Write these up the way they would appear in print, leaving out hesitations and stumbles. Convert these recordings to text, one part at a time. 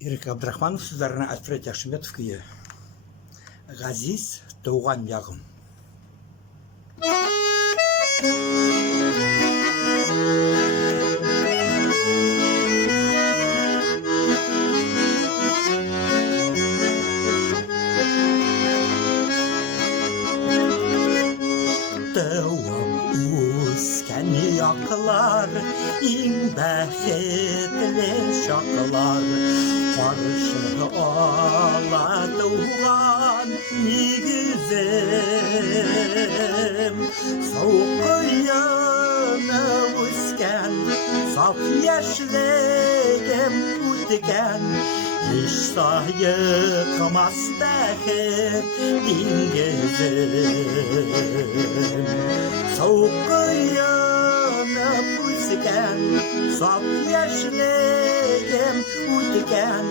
Erik Abdurahmanov sizlerine Alfred Yaxşımetov kıyı. Gaziz Doğan Yağım. Doğan usken yaklar, inbehitli şaklar. Karşı ala doğan güzim, soğuk yanı usken, saf yaşlıyım utken. Hiç sayıkmaz behir ingizim, soğuk yanı usken, saf yaşlıyım utken.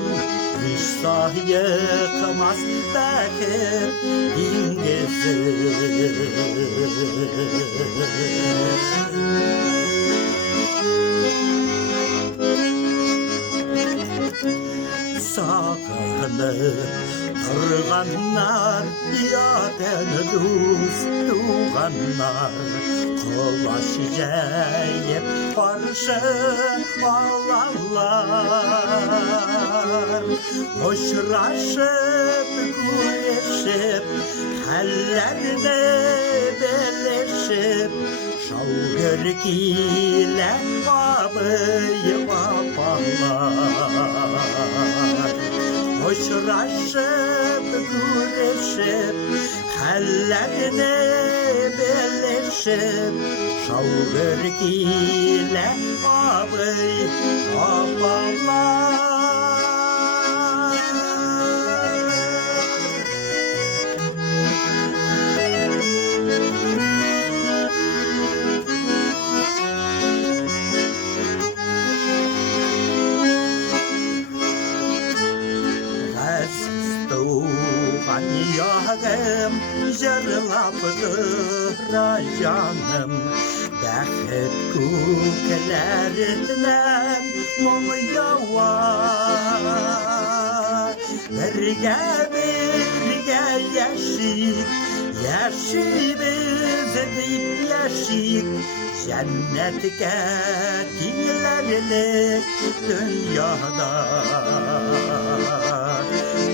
Hiç sayıkmaz behir ingizim. Sağlanıp durganlar, yaden dost doğanlar. Kolaş jeyip karşı alanlar. Hoşraşıp güleşip, hallerde belleşip. Şalgırgile babıyı babalar. Hoşraşıp güreşip, hallerine belleşip. Şalgırgile babıyı babalar. Doğan yağım, jırlaptıra canım. Bəhit köklerinden mum yağar. Birge yaşayık, yaşayız deyip yaşayık. Cennetke dilerlik dünyada.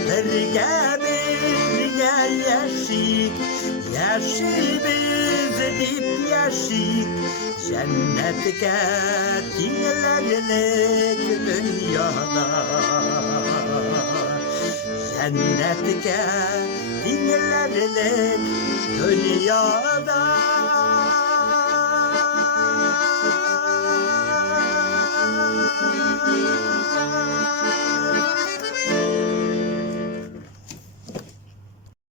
Birge yaşayık, yaşayız deyip yaşayık. Cennetke dilerlik dünyada. Cennetke dilerlik dünyada.